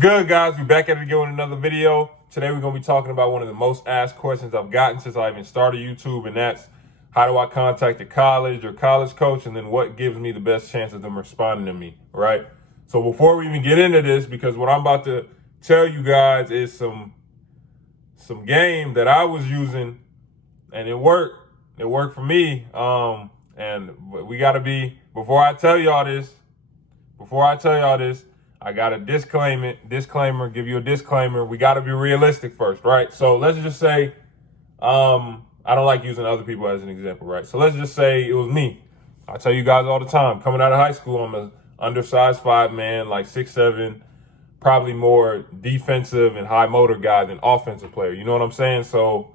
good, guys? We're back at it again with another video. Today we're going to be talking about one of the most asked questions I've gotten since I even started YouTube, and that's how do I contact a college or college coach, and then what gives me the best chance of them responding to me, right? So before we even get into this, because what I'm about to tell you guys is some game that I was using, and it worked. It worked for me. And we got to be, before I tell y'all this, I got to disclaimer, give you a disclaimer. We got to be realistic first, right? So let's just say, I don't like using other people as an example, right? So let's just say it was me. I tell you guys all the time, coming out of high school, I'm an undersized 5'man", like 6'7", probably more defensive and high motor guy than offensive player. You know what I'm saying? So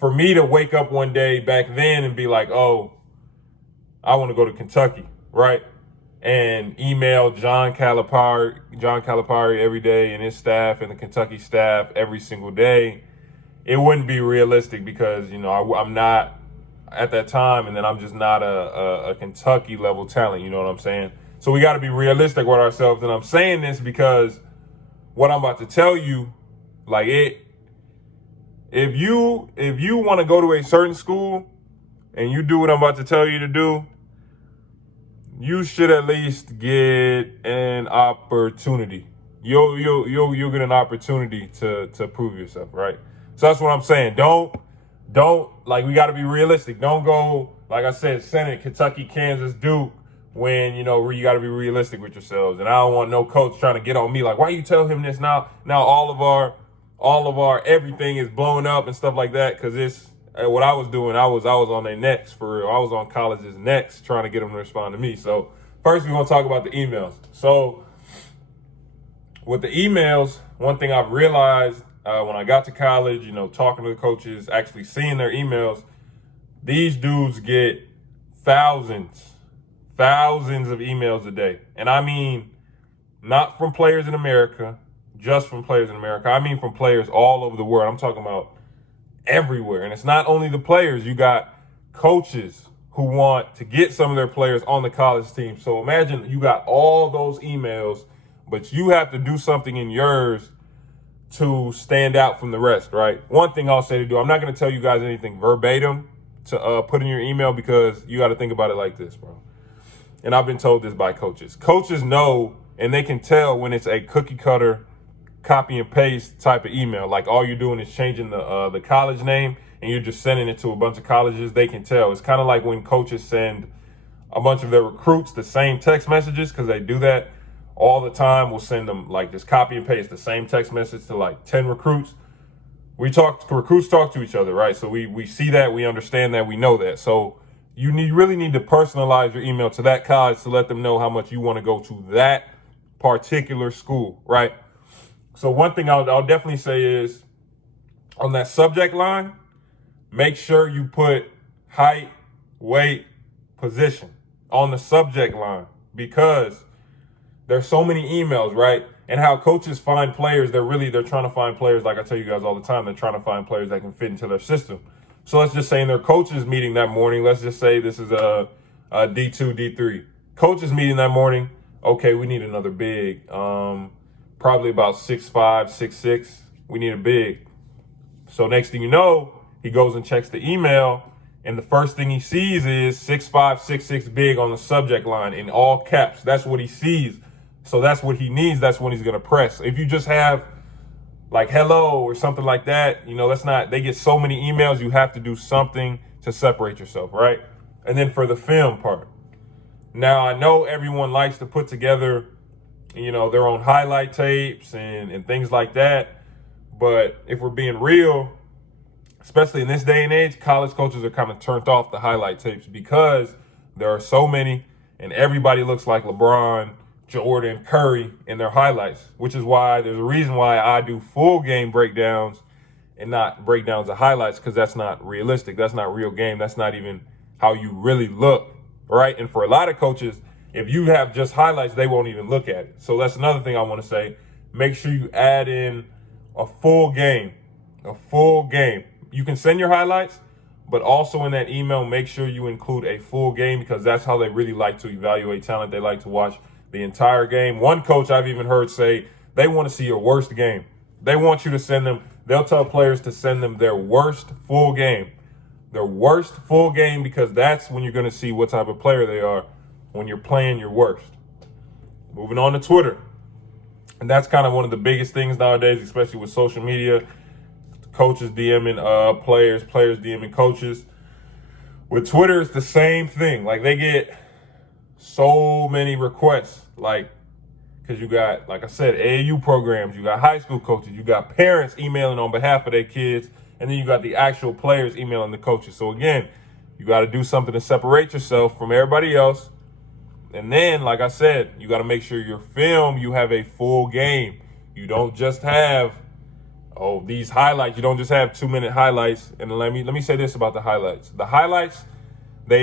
for me to wake up one day back then and be like, oh, I want to go to Kentucky, right? And email John Calipari every day and his staff and the Kentucky staff every single day, it wouldn't be realistic because, you know, I'm not at that time, and then I'm just not a Kentucky level talent, you know what I'm saying? So we got to be realistic with ourselves, and I'm saying this because what I'm about to tell you, like if you want to go to a certain school and you do what I'm about to tell you to do, you should at least get an opportunity. You'll get an opportunity to prove yourself, right? So that's what I'm saying. Don't like, we got to be realistic. Don't go, like I said, Senate, Kentucky, Kansas, Duke, when, you know, you got to be realistic with yourselves. And I don't want no coach trying to get on me like, why you tell him this now? Now all of our everything is blown up and stuff like that, because it's what I was doing. I was on their necks for real. I was on college's necks trying to get them to respond to me. So first, we're gonna talk about the emails. So with the emails, one thing I've realized when I got to college, you know, talking to the coaches, actually seeing their emails, these dudes get thousands of emails a day. And I mean, not from players in America, just from players in America. I mean from players all over the world. I'm talking about everywhere. And it's not only the players. You got coaches who want to get some of their players on the college team. So imagine you got all those emails, but you have to do something in yours to stand out from the rest, right? One thing I'll say to do, I'm not going to tell you guys anything verbatim to put in your email, because you got to think about it like this, bro. And I've been told this by coaches. Coaches know, and they can tell when it's a cookie cutter copy and paste type of email. Like all you're doing is changing the college name and you're just sending it to a bunch of colleges. They can tell. It's kind of like when coaches send a bunch of their recruits the same text messages, because they do that all the time. We'll send them like just copy and paste the same text message to like 10 recruits. Recruits talk to each other, right? So we see that, we understand that, we know that. So you really need to personalize your email to that college to let them know how much you want to go to that particular school, right? So one thing I'll definitely say is, on that subject line, make sure you put height, weight, position on the subject line, because there's so many emails, right? And how coaches find players, they're trying to find players, like I tell you guys all the time, they're trying to find players that can fit into their system. So let's just say in their coaches meeting that morning, let's just say this is a D2, D3. Coaches meeting that morning, okay, we need another big. Probably about 6'5", 6'6". We need a big. So next thing you know, he goes and checks the email, and the first thing he sees is 6'5", 6'6" big on the subject line in all caps. That's what he sees. So that's what he needs. That's when he's going to press. If you just have like hello or something like that, you know, they get so many emails, you have to do something to separate yourself, right? And then for the film part. Now, I know everyone likes to put together, you know, their own highlight tapes and things like that. But if we're being real, especially in this day and age, college coaches are kind of turned off the highlight tapes because there are so many, and everybody looks like LeBron, Jordan, Curry in their highlights, which is why there's a reason why I do full game breakdowns and not breakdowns of highlights, because that's not realistic. That's not real game. That's not even how you really look, right? And for a lot of coaches, if you have just highlights, they won't even look at it. So that's another thing I want to say. Make sure you add in a full game. You can send your highlights, but also in that email, make sure you include a full game, because that's how they really like to evaluate talent. They like to watch the entire game. One coach I've even heard say They want to see your worst game. They want you to send them, they'll tell players to send them their worst full game. Their worst full game, because that's when you're going to see what type of player they are, when you're playing your worst. Moving on to Twitter. And that's kind of one of the biggest things nowadays, especially with social media. Coaches DMing players, players DMing coaches. With Twitter, it's the same thing. Like, they get so many requests. Like, because you got, like I said, AAU programs, you got high school coaches, you got parents emailing on behalf of their kids, and then you got the actual players emailing the coaches. So again, you got to do something to separate yourself from everybody else. And then, like I said, you got to make sure your film, you have a full game. You don't just have, these highlights. You don't just have 2-minute highlights. And let me say this about the highlights. The highlights,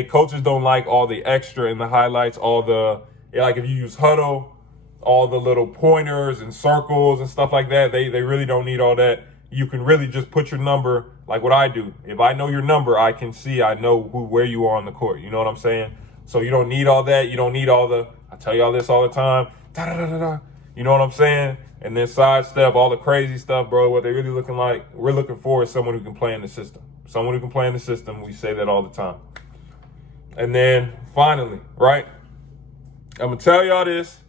coaches don't like all the extra in the highlights, like if you use Huddle, all the little pointers and circles and stuff like that. They really don't need all that. You can really just put your number, like what I do. If I know your number, I can see, I know where you are on the court. You know what I'm saying? So you don't need all that. You don't need I tell y'all this all the time. Da-da-da-da-da. You know what I'm saying? And then sidestep, all the crazy stuff, bro. What they're really looking like, we're looking for is someone who can play in the system. Someone who can play in the system. We say that all the time. And then finally, right? I'm going to tell y'all this.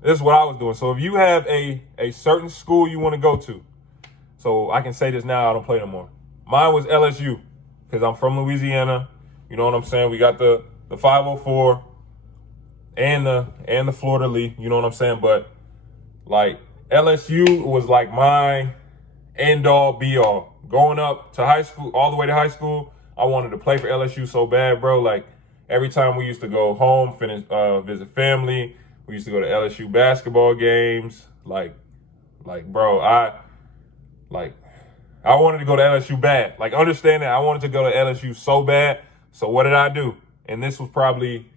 This is what I was doing. So if you have a certain school you want to go to, so I can say this now, I don't play no more. Mine was LSU, because I'm from Louisiana. You know what I'm saying? We got the 504 and the Florida League. You know what I'm saying? But like LSU was like my end all be all. Going up to high school, all the way to high school, I wanted to play for LSU so bad, bro. Like every time we used to go home, visit family, we used to go to LSU basketball games. Bro, I wanted to go to LSU bad. Like, understand that I wanted to go to LSU so bad. So what did I do? And this was probably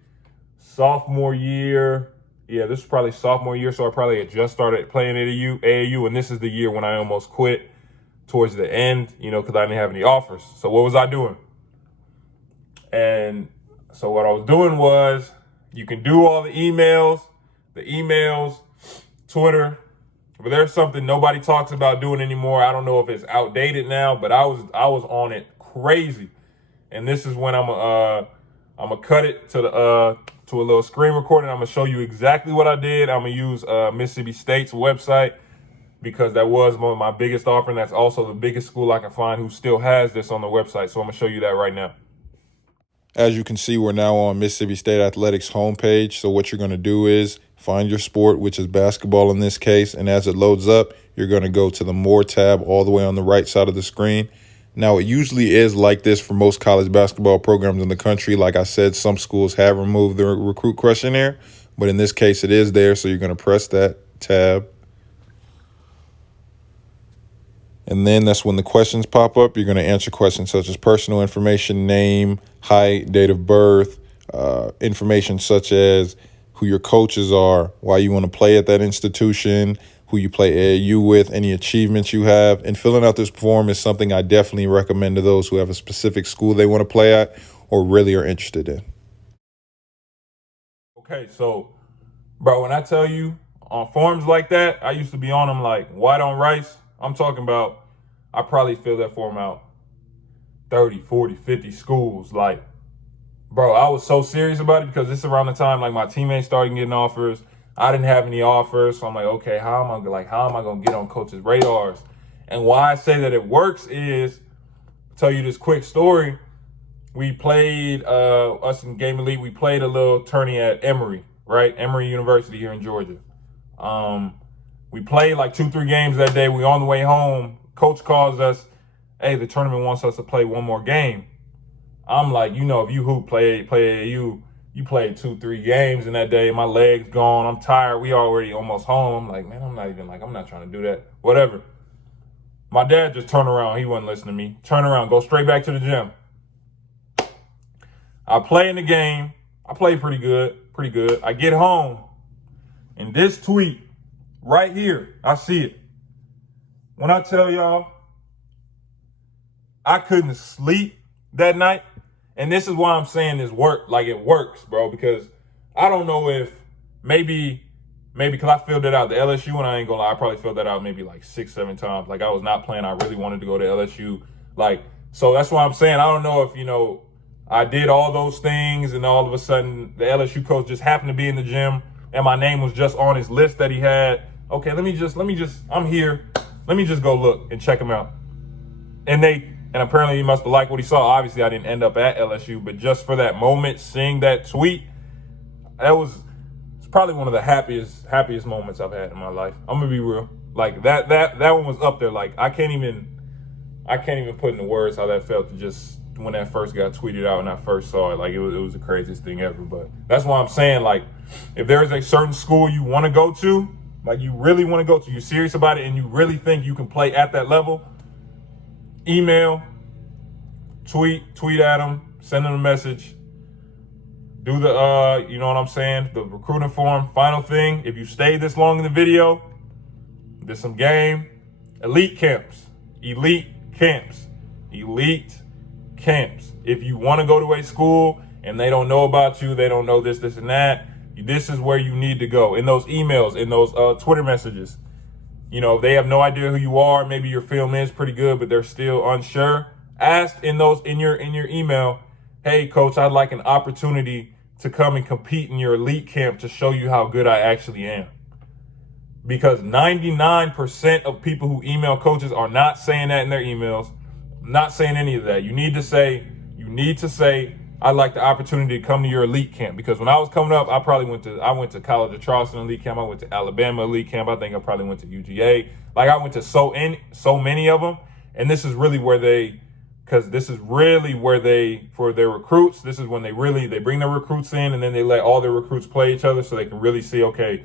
sophomore year. Yeah, this was probably sophomore year. So I probably had just started playing at AAU. And this is the year when I almost quit towards the end, because I didn't have any offers. So what was I doing? And so what I was doing was, you can do all the emails, Twitter. But there's something nobody talks about doing anymore. I don't know if it's outdated now, but I was on it crazy. And this is when I'm gonna cut it to a little screen recording. I'm gonna show you exactly what I did. I'm gonna use Mississippi State's website, because that was one of my biggest offer, and that's also the biggest school I can find who still has this on the website. So I'm gonna show you that right now. As you can see, we're now on Mississippi State Athletics homepage. So what you're going to do is find your sport, which is basketball in this case. And as it loads up, you're going to go to the More tab all the way on the right side of the screen. Now, it usually is like this for most college basketball programs in the country. Like I said, some schools have removed the recruit questionnaire, but in this case, it is there. So you're going to press that tab. And then that's when the questions pop up. You're going to answer questions such as personal information, name, height, date of birth, information such as who your coaches are, why you want to play at that institution, who you play AAU with, any achievements you have. And filling out this form is something I definitely recommend to those who have a specific school they want to play at or really are interested in. Okay, so, bro, when I tell you on forms like that, I used to be on them like white on rice. I'm talking about, I probably fill that form out 30, 40, 50 schools. Like, bro, I was so serious about it, because this is around the time like my teammates started getting offers. I didn't have any offers. So I'm like, okay, how am I going to get on coaches' radars? And why I say that it works is, I'll tell you this quick story. We played, us in Game Elite, we played a little tourney at Emory, right? Emory University here in Georgia. We played like 2-3 games that day. We on the way home. Coach calls us, hey, the tournament wants us to play one more game. I'm like, if you hoop, play AAU, you played 2-3 games in that day. My leg's gone. I'm tired. We already almost home. I'm like, man, I'm not trying to do that. Whatever. My dad just turned around. He wasn't listening to me. Turn around, go straight back to the gym. I play in the game. I play pretty good. I get home, and this tweet right here, I see it. When I tell y'all, I couldn't sleep that night. And this is why I'm saying this work, like it works, bro, because I don't know if maybe maybe because I filled it out. The LSU one, I ain't gonna lie, I probably filled that out maybe like 6-7 times. Like I was not playing. I really wanted to go to LSU. Like, so that's why I'm saying, I don't know if, I did all those things and all of a sudden the LSU coach just happened to be in the gym and my name was just on his list that he had. Okay, let me just, I'm here. Let me just go look and check him out. And apparently he must have liked what he saw. Obviously I didn't end up at LSU, but just for that moment, seeing that tweet, it's probably one of the happiest moments I've had in my life. I'm gonna be real. Like that one was up there. Like I can't even put into words how that felt to just when that first got tweeted out and I first saw it. Like it was the craziest thing ever. But that's why I'm saying, like, if there is a certain school you want to go to, like you really want to go to, you're serious about it and you really think you can play at that level, email, tweet at them, send them a message, do the, you know what I'm saying, the recruiting form. Final thing, if you stayed this long in the video, there's some game, elite camps. If you want to go to a school and they don't know about you, they don't know this and that, this is where you need to go. In those emails, in those Twitter messages, they have no idea who you are. Maybe your film is pretty good, but they're still unsure. Ask in your email, hey coach, I'd like an opportunity to come and compete in your elite camp to show you how good I actually am. Because 99% of people who email coaches are not saying that in their emails, not saying any of that. You need to say, I'd like the opportunity to come to your elite camp. Because when I was coming up, I went to College of Charleston elite camp. I went to Alabama elite camp. I think I probably went to UGA. Like I went to so many of them. And this is really where for their recruits, this is when they bring their recruits in and then they let all their recruits play each other so they can really see, okay,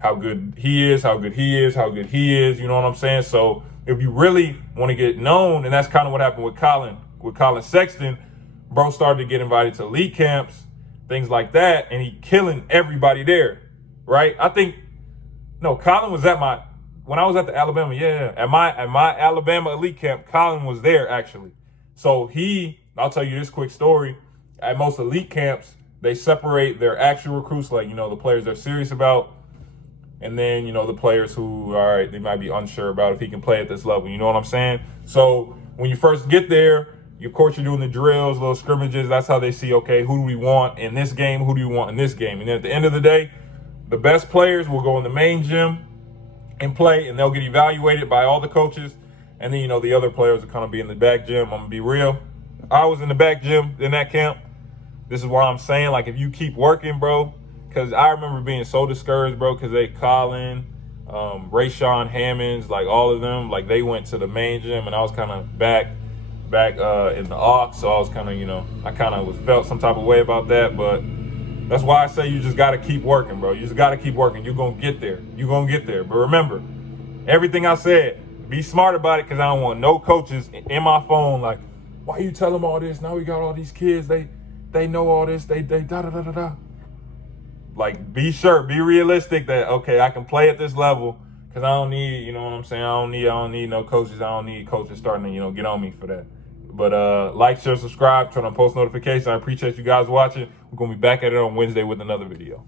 how good he is, you know what I'm saying? So if you really want to get known, and that's kind of what happened with Colin Sexton, bro started to get invited to elite camps, things like that, and he killing everybody there, right? Colin was when I was at the Alabama, at my Alabama elite camp, Colin was there actually. So I'll tell you this quick story, at most elite camps, they separate their actual recruits, like, the players they're serious about, and then, the players who, all right, they might be unsure about if he can play at this level. You know what I'm saying? So when you first get there, of course, you're doing the drills, little scrimmages. That's how they see, okay, who do we want in this game? Who do we want in this game? And then at the end of the day, the best players will go in the main gym and play, and they'll get evaluated by all the coaches. And then, the other players will kind of be in the back gym. I'm going to be real. I was in the back gym in that camp. This is why I'm saying, like, if you keep working, bro, because I remember being so discouraged, bro, because Colin, Rayshawn Hammonds, like all of them, like they went to the main gym and I was kind of back in the aux. So I was kind of, I kind of felt some type of way about that. But that's why I say you just got to keep working, bro. You just got to keep working. You're going to get there. But remember, everything I said, be smart about it, because I don't want no coaches in my phone like, why you tell them all this? Now we got all these kids. They know all this. They da-da-da-da-da. Like, be realistic that, okay, I can play at this level, because I don't need, you know what I'm saying? I don't need no coaches. I don't need coaches starting to, get on me for that. But like, share, subscribe, turn on post notifications. I appreciate you guys watching. We're going to be back at it on Wednesday with another video.